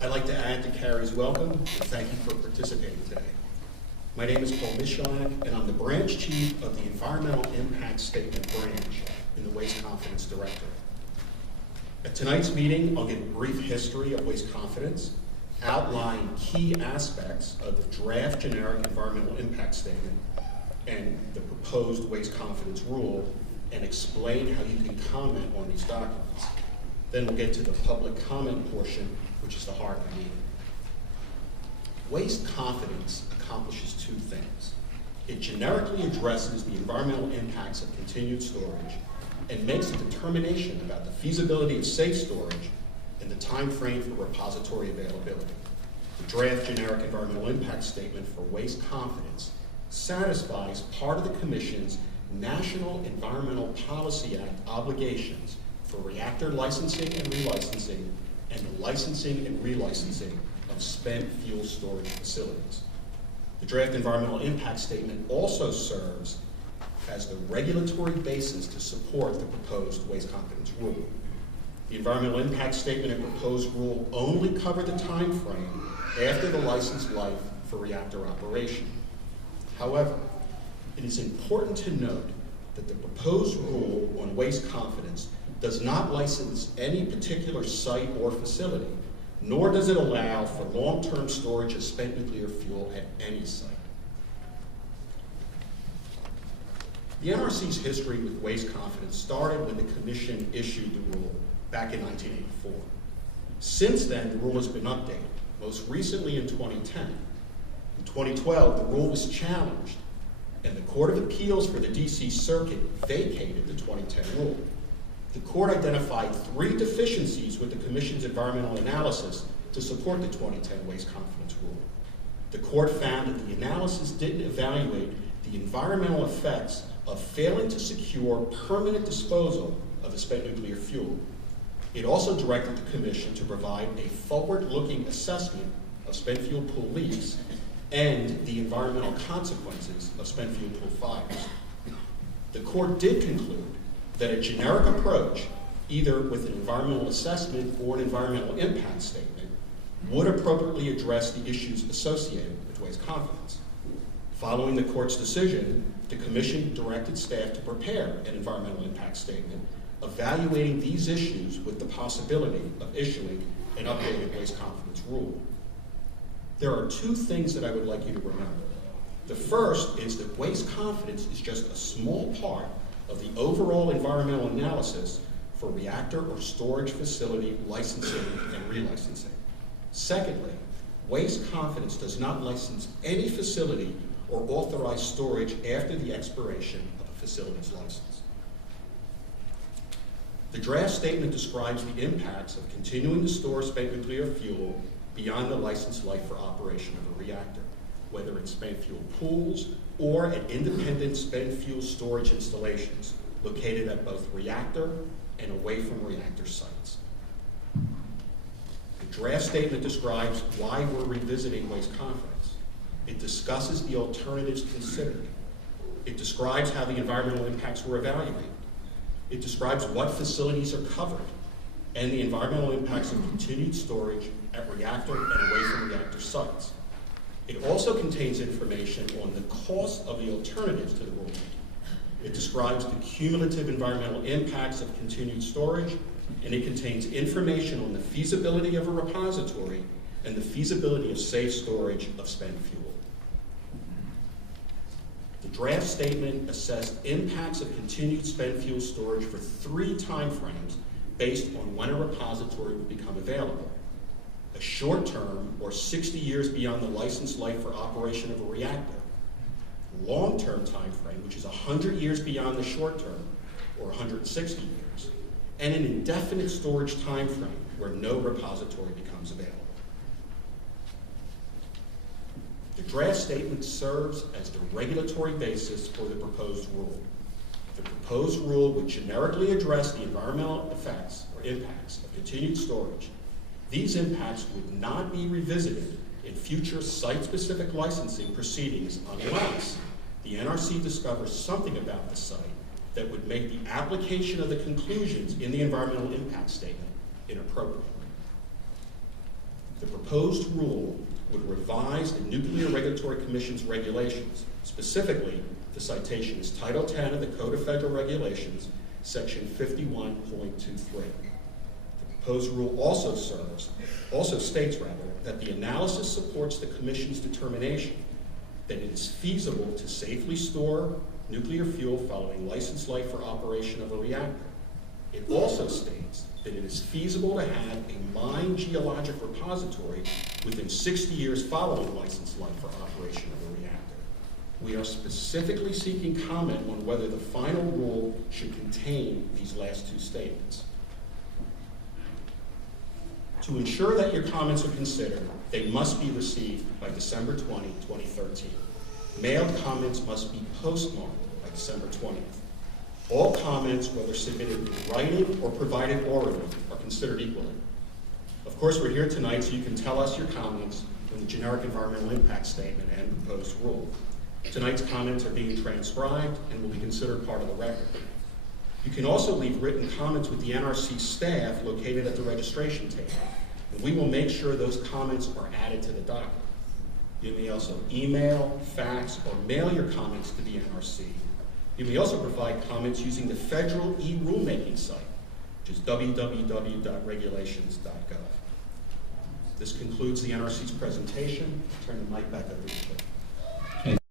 I'd like to add to Carrie's welcome and thank you for participating today. My name is Paul Michalak, and I'm the branch chief of the Environmental Impact Statement branch in the Waste Confidence Directorate. At tonight's meeting, I'll give a brief history of waste confidence, outline key aspects of the draft generic environmental impact statement and the proposed waste confidence rule, and explain how you can comment on these documents. Then we'll get to the public comment portion, which is the heart of the meeting. Waste confidence accomplishes two things. It generically addresses the environmental impacts of continued storage and makes a determination about the feasibility of safe storage and the time frame for repository availability. The draft generic environmental impact statement for waste confidence satisfies part of the Commission's National Environmental Policy Act obligations for reactor licensing and relicensing and the licensing and relicensing of spent fuel storage facilities. The draft environmental impact statement also serves as the regulatory basis to support the proposed waste confidence rule. The environmental impact statement and proposed rule only cover the time frame after the license life for reactor operation. However, it is important to note that the proposed rule on waste confidence does not license any particular site or facility, nor does it allow for long-term storage of spent nuclear fuel at any site. The NRC's history with waste confidence started when the Commission issued the rule back in 1984. Since then, the rule has been updated, most recently in 2010. In 2012, the rule was challenged, and the Court of Appeals for the DC Circuit vacated the 2010 rule. The court identified 3 deficiencies with the Commission's environmental analysis to support the 2010 waste confidence rule. The court found that the analysis didn't evaluate the environmental effects of failing to secure permanent disposal of the spent nuclear fuel. It also directed the Commission to provide a forward-looking assessment of spent fuel pool leaks and the environmental consequences of spent fuel pool fires. The court did conclude that a generic approach, either with an environmental assessment or an environmental impact statement, would appropriately address the issues associated with waste confidence. Following the court's decision, the Commission directed staff to prepare an environmental impact statement evaluating these issues with the possibility of issuing an updated waste confidence rule. There are 2 things that I would like you to remember. The first is that waste confidence is just a small part of the overall environmental analysis for reactor or storage facility licensing and relicensing. Secondly, waste confidence does not license any facility or authorize storage after the expiration of a facility's license. The draft statement describes the impacts of continuing to store spent nuclear fuel beyond the licensed life for operation of a reactor, whether in spent fuel pools or at independent spent fuel storage installations located at both reactor and away from reactor sites. The draft statement describes why we're revisiting waste confidence. It discusses the alternatives considered. It describes how the environmental impacts were evaluated. It describes what facilities are covered and the environmental impacts of continued storage at reactor and away from reactor sites. It also contains information on the cost of the alternatives to the rule. It describes the cumulative environmental impacts of continued storage, and it contains information on the feasibility of a repository and the feasibility of safe storage of spent fuel. The draft statement assessed impacts of continued spent fuel storage for 3 timeframes based on when a repository would become available. A short term, or 60 years beyond the licensed life for operation of a reactor. Long-term time frame, which is 100 years beyond the short term, or 160 years. And an indefinite storage time frame where no repository becomes available. The draft statement serves as the regulatory basis for the proposed rule. The proposed rule would generically address the environmental effects or impacts of continued storage. These impacts would not be revisited in future site-specific licensing proceedings unless the NRC discovers something about the site that would make the application of the conclusions in the environmental impact statement inappropriate. The proposed rule would revise the Nuclear Regulatory Commission's regulations. Specifically, the citation is Title 10 of the Code of Federal Regulations, Section 51.23. The proposed rule also states that the analysis supports the Commission's determination that it is feasible to safely store nuclear fuel following licensed life for operation of a reactor. It also states that it is feasible to have a mine geologic repository within 60 years following licensed life for operation of a reactor. We are specifically seeking comment on whether the final rule should contain these last two statements. To ensure that your comments are considered, they must be received by December 20, 2013. Mailed comments must be postmarked by December 20th. All comments, whether submitted in writing or provided orally, are considered equally. Of course, we're here tonight so you can tell us your comments on the generic environmental impact statement and proposed rule. Tonight's comments are being transcribed and will be considered part of the record. You can also leave written comments with the NRC staff located at the registration table, and we will make sure those comments are added to the docket. You may also email, fax, or mail your comments to the NRC. You may also provide comments using the federal e-rulemaking site, which is www.regulations.gov. This concludes the NRC's presentation. I'll turn the mic back over to you.